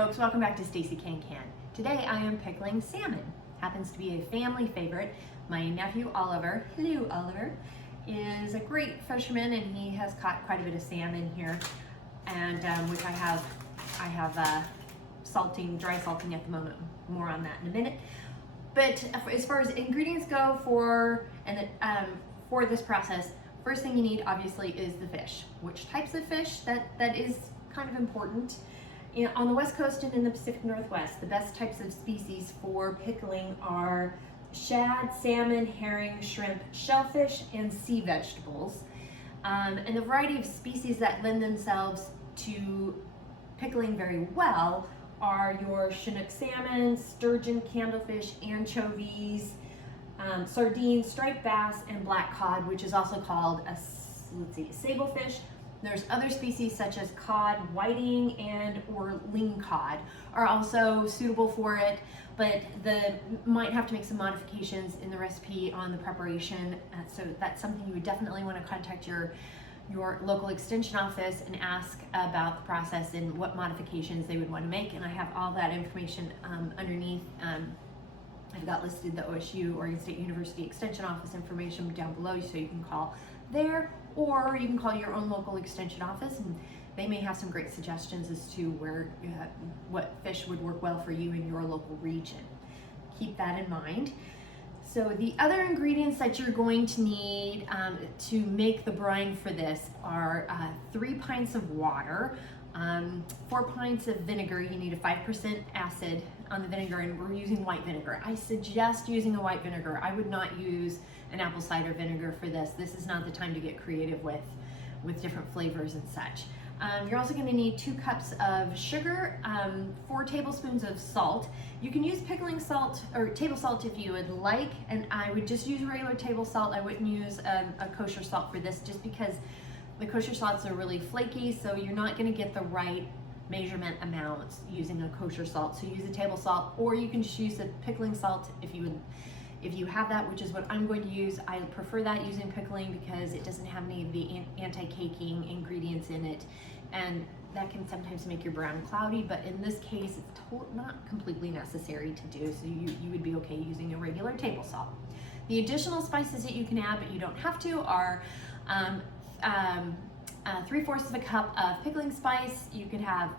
folks, welcome back to Stacey Can. Today I am pickling salmon. Happens to be a family favorite. My nephew Oliver, hello Oliver, is a great fisherman and he has caught quite a bit of salmon here, and which I have dry salting at the moment. More on that in a minute. But as far as ingredients go for this process, first thing you need obviously is the fish. Which types of fish? That is kind of important. On the West Coast and in the Pacific Northwest, the best types of species for pickling are shad, salmon, herring, shrimp, shellfish, and sea vegetables. And the variety of species that lend themselves to pickling very well are your Chinook salmon, sturgeon, candlefish, anchovies, sardines, striped bass, and black cod, which is also called a sablefish. There's other species such as cod, whiting, or ling cod are also suitable for it, but might have to make some modifications in the recipe on the preparation. So that's something you would definitely want to contact your local extension office and ask about the process and what modifications they would want to make. And I have all that information underneath. I've got listed the OSU, Oregon State University Extension Office information down below, so you can call there, or you can call your own local extension office and they may have some great suggestions as to what fish would work well for you in your local region. Keep that in mind. So the other ingredients that you're going to need to make the brine for this are 3 pints of water, 4 pints of vinegar. You need a 5% acid on the vinegar, and we're using white vinegar. I suggest using a white vinegar. I would not use an apple cider vinegar for this. This is not the time to get creative with different flavors and such. You're also going to need 2 cups of sugar, 4 tablespoons of salt. You can use pickling salt or table salt if you would like, and I would just use regular table salt. I wouldn't use a kosher salt for this, just because the kosher salts are really flaky, so you're not going to get the right measurement amounts using a kosher salt. So use a table salt, or you can just use a pickling salt if you have that, which is what I'm going to use. I prefer that using pickling because it doesn't have any of the anti-caking ingredients in it, and that can sometimes make your brine cloudy, but in this case it's not completely necessary to do, so you would be okay using a regular table salt. The additional spices that you can add, but you don't have to, are 3/4 of a cup of pickling spice. You could have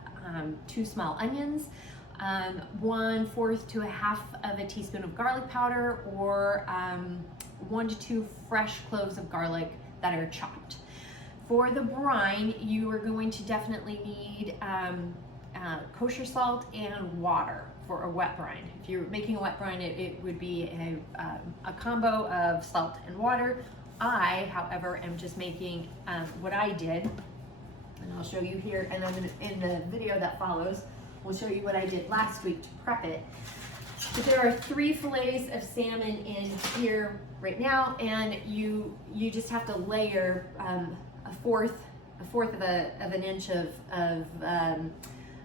2 small onions, 1/4 to 1/2 of a teaspoon of garlic powder, or 1 to 2 fresh cloves of garlic that are chopped. For the brine, you are going to definitely need kosher salt and water for a wet brine. If you're making a wet brine, it would be a combo of salt and water. I, however, am just making what I did, and I'll show you here, and I'm in the video that follows, we'll show you what I did last week to prep it. But there are 3 fillets of salmon in here right now, and you just have to layer a fourth of an inch of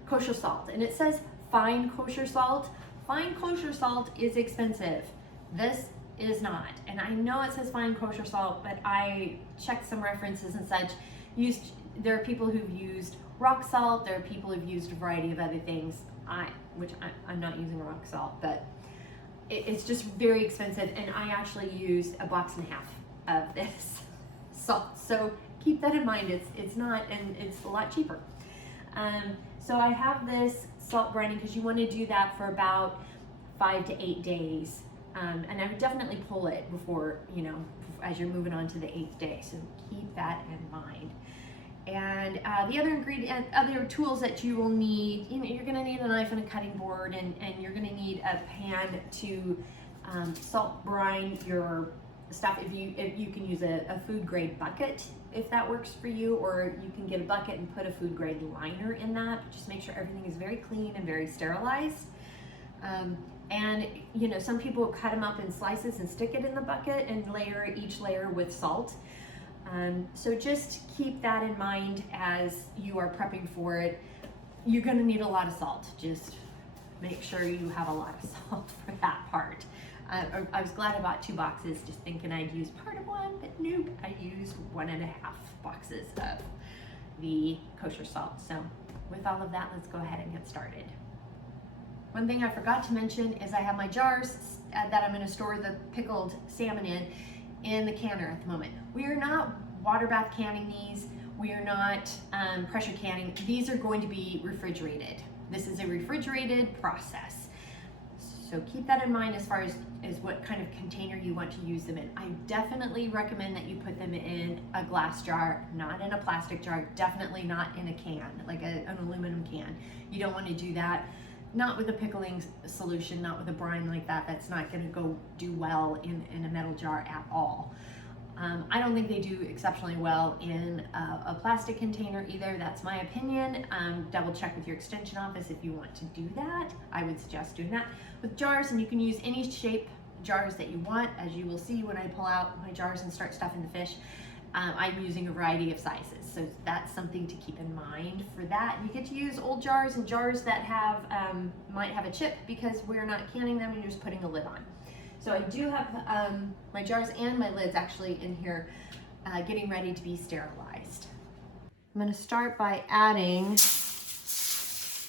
kosher salt. And it says fine kosher salt. Fine kosher salt is expensive. This is not. And I know it says fine kosher salt, but I checked some references and such. There are people who've used rock salt. There are people who've used a variety of other things. I'm not using rock salt, but it's just very expensive. And I actually used a 1.5 box of this salt. So keep that in mind. It's not, and it's a lot cheaper. So I have this salt brining because you want to do that for about 5 to 8 days. And I would definitely pull it before, as you're moving on to the 8th day. So keep that in mind. And the other tools that you will need, you're going to need a knife and a cutting board, and you're going to need a pan to salt brine your stuff. If you can use a food grade bucket if that works for you, or you can get a bucket and put a food grade liner in that. Just make sure everything is very clean and very sterilized. And some people cut them up in slices and stick it in the bucket and layer each layer with salt. So just keep that in mind as you are prepping for it. You're going to need a lot of salt. Just make sure you have a lot of salt for that part. I was glad I bought 2 boxes, just thinking I'd use part of one, but nope, I used 1.5 boxes of the kosher salt. So with all of that, let's go ahead and get started. One thing I forgot to mention is I have my jars that I'm going to store the pickled salmon in the canner at the moment. We are not water bath canning these. We are not pressure canning. These are going to be refrigerated. This is a refrigerated process. So keep that in mind as far as what kind of container you want to use them in. I definitely recommend that you put them in a glass jar, not in a plastic jar, definitely not in a can, like an aluminum can. You don't want to do that. Not with a pickling solution, not with a brine like that. That's not going to go do well in a metal jar at all. I don't think they do exceptionally well in a plastic container either. That's my opinion. Double check with your extension office if you want to do that. I would suggest doing that with jars, and you can use any shape jars that you want. As you will see when I pull out my jars and start stuffing the fish, I'm using a variety of sizes. So that's something to keep in mind for that. You get to use old jars and jars that have might have a chip because we're not canning them and you're just putting a lid on. So I do have my jars and my lids actually in here getting ready to be sterilized. I'm going to start by adding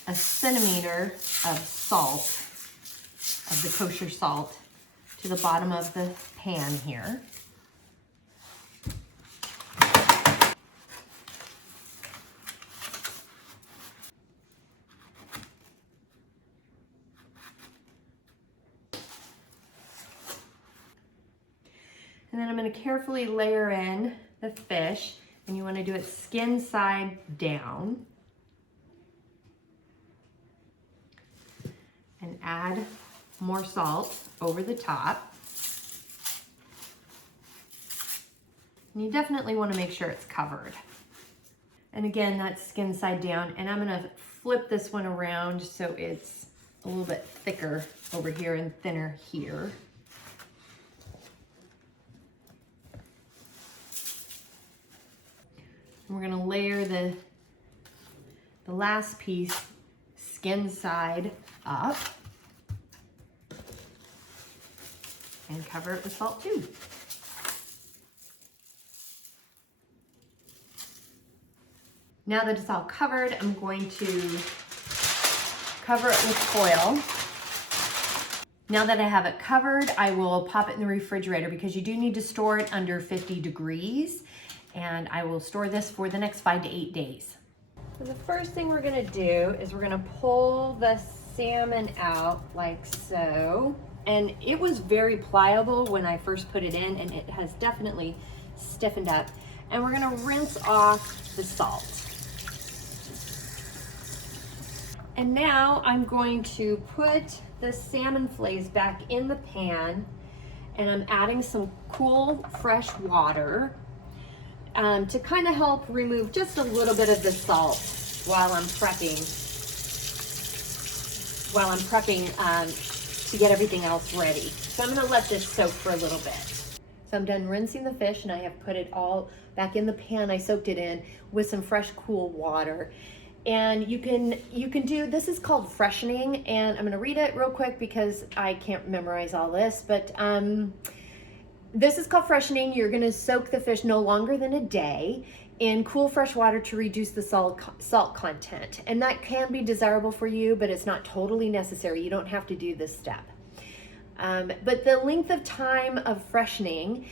a centimeter of salt, of the kosher salt, to the bottom of the pan here. And then I'm going to carefully layer in the fish, and you want to do it skin side down. And add more salt over the top. And you definitely want to make sure it's covered. And again, that's skin side down. And I'm going to flip this one around so it's a little bit thicker over here and thinner here. We're going to layer the last piece skin side up and cover it with salt too. Now that it's all covered, I'm going to cover it with foil. Now that I have it covered, I will pop it in the refrigerator because you do need to store it under 50 degrees. And I will store this for the next 5 to 8 days. So the first thing we're gonna do is we're gonna pull the salmon out like so. And it was very pliable when I first put it in, and it has definitely stiffened up. And we're gonna rinse off the salt. And now I'm going to put the salmon fillets back in the pan, and I'm adding some cool, fresh water to kind of help remove just a little bit of the salt while I'm prepping to get everything else ready. So I'm going to let this soak for a little bit. So I'm done rinsing the fish, and I have put it all back in the pan. I soaked it in with some fresh, cool water. And you can do, this is called freshening, and I'm going to read it real quick because I can't memorize all this, but this is called freshening. You're going to soak the fish no longer than a day in cool fresh water to reduce the salt content. And that can be desirable for you, but it's not totally necessary. You don't have to do this step. But the length of time of freshening,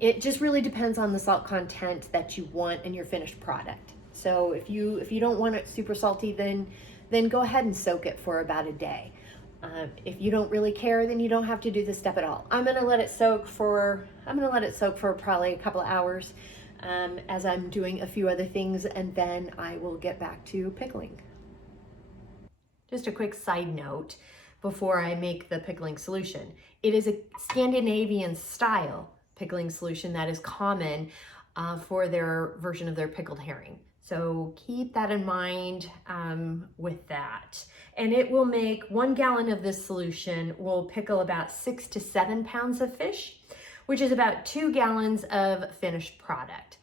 it just really depends on the salt content that you want in your finished product. So if you don't want it super salty, then go ahead and soak it for about a day. If you don't really care, then you don't have to do this step at all. I'm gonna let it soak for probably a couple of hours as I'm doing a few other things, and then I will get back to pickling. Just a quick side note before I make the pickling solution. It is a Scandinavian style pickling solution that is common for their version of their pickled herring. So keep that in mind with that. And it will make 1 gallon of this solution will pickle about 6 to 7 pounds of fish, which is about 2 gallons of finished product.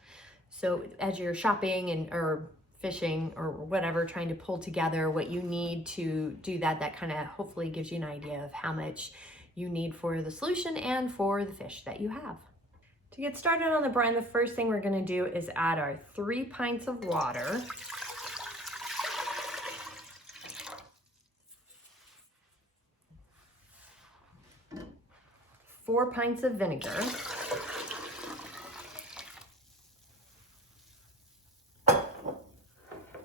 So as you're shopping or fishing or whatever, trying to pull together what you need to do that kind of hopefully gives you an idea of how much you need for the solution and for the fish that you have. To get started on the brine, the first thing we're going to do is add our 3 pints of water. 4 pints of vinegar.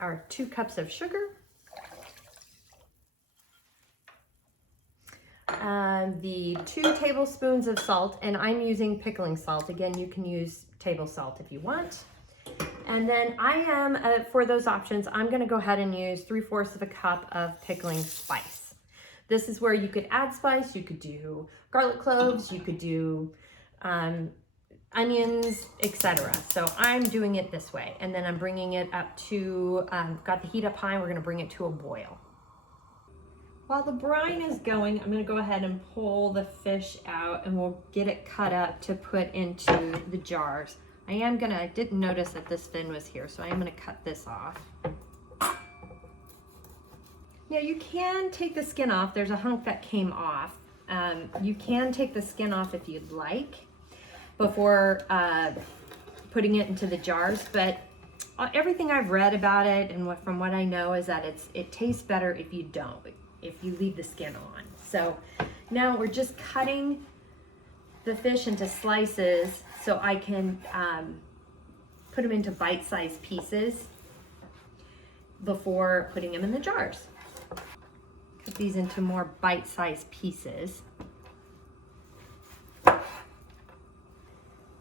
Our 2 cups of sugar. The 2 tablespoons of salt, and I'm using pickling salt. Again, you can use table salt if you want. And then I am, for those options, I'm gonna go ahead and use 3/4 of a cup of pickling spice. This is where you could add spice, you could do garlic cloves, you could do onions, etc. So I'm doing it this way. And then I'm bringing it up to, got the heat up high, and we're gonna bring it to a boil. While the brine is going, I'm gonna go ahead and pull the fish out, and we'll get it cut up to put into the jars. I didn't notice that this fin was here, so I am gonna cut this off. Now you can take the skin off. There's a hunk that came off. You can take the skin off if you'd like before putting it into the jars, but everything I've read about it and from what I know is that it tastes better if you don't, if you leave the skin on. So now we're just cutting the fish into slices so I can put them into bite-sized pieces before putting them in the jars. Cut these into more bite-sized pieces.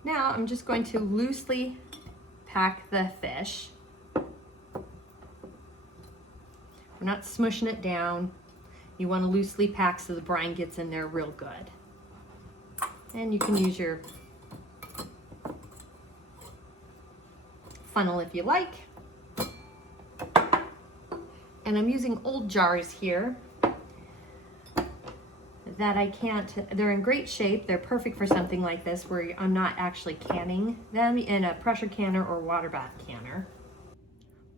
Now I'm just going to loosely pack the fish. We're not smushing it down. You want to loosely pack so the brine gets in there real good. And you can use your funnel if you like. And I'm using old jars here that they're in great shape. They're perfect for something like this where I'm not actually canning them in a pressure canner or water bath canner.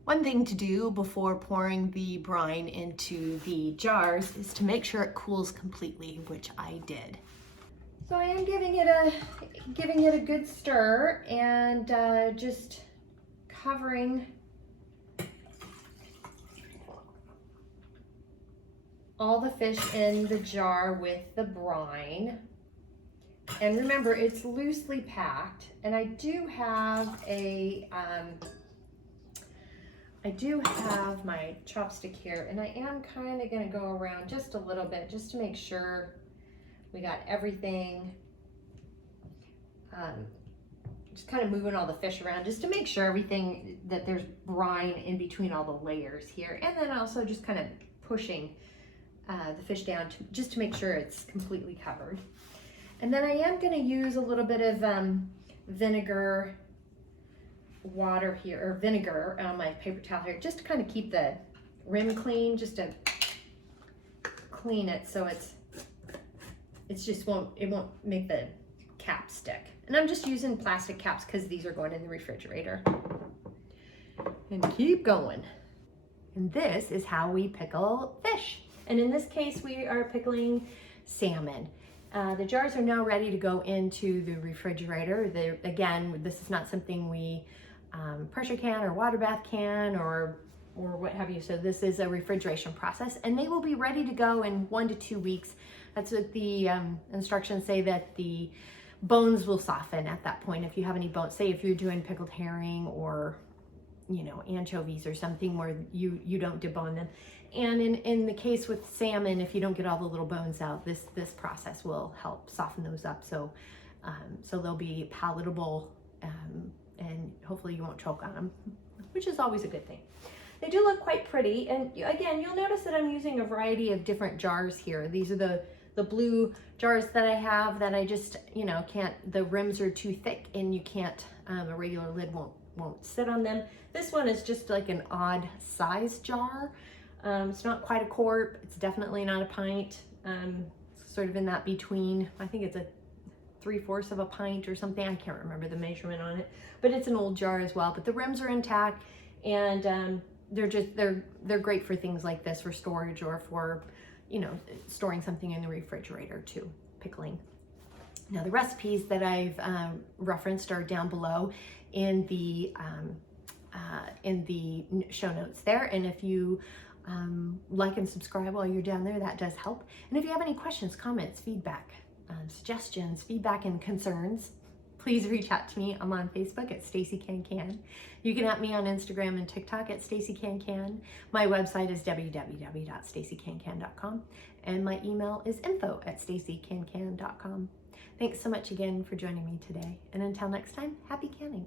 One thing to do before pouring the brine into the jars is to make sure it cools completely, which I did. So I am giving it a good stir and just covering all the fish in the jar with the brine. And remember, it's loosely packed. And I do have my chopstick here, and I am kind of going to go around just a little bit just to make sure we got everything. Just kind of moving all the fish around just to make sure everything, that there's brine in between all the layers here. And then also just kind of pushing the fish down just to make sure it's completely covered. And then I am going to use a little bit of vinegar water here, or vinegar on my paper towel here, just to kind of keep the rim clean, just to clean it so it won't make the cap stick. And I'm just using plastic caps because these are going in the refrigerator. And keep going. And this is how we pickle fish. And in this case, we are pickling salmon. The jars are now ready to go into the refrigerator. Again, this is not something we pressure can or water bath can or what have you. So this is a refrigeration process, and they will be ready to go in 1 to 2 weeks. That's what the instructions say, that the bones will soften at that point. If you have any bones, say if you're doing pickled herring or anchovies or something where you don't debone them. And in the case with salmon, if you don't get all the little bones out, this process will help soften those up, so they'll be palatable, and hopefully you won't choke on them, which is always a good thing. They do look quite pretty, and again, you'll notice that I'm using a variety of different jars here. These are the blue jars that I have that I just can't, the rims are too thick and you can't, a regular lid won't sit on them. This one is just like an odd size jar. It's not quite a quart, it's definitely not a pint. It's sort of in that between, I think it's a 3/4 of a pint or something. I can't remember the measurement on it, but it's an old jar as well. But the rims are intact, and they're great for things like this, for storage or for storing something in the refrigerator too, pickling. Now the recipes that I've referenced are down below in the show notes there, and if you like and subscribe while you're down there, that does help. And if you have any questions, comments, feedback, suggestions, feedback, and concerns, please reach out to me. I'm on Facebook at Stacey Can Can. You can at me on Instagram and TikTok at Stacey Can Can. My website is www.staceycancan.com, and my email is info@staceycancan.com. Thanks so much again for joining me today, and until next time, happy canning.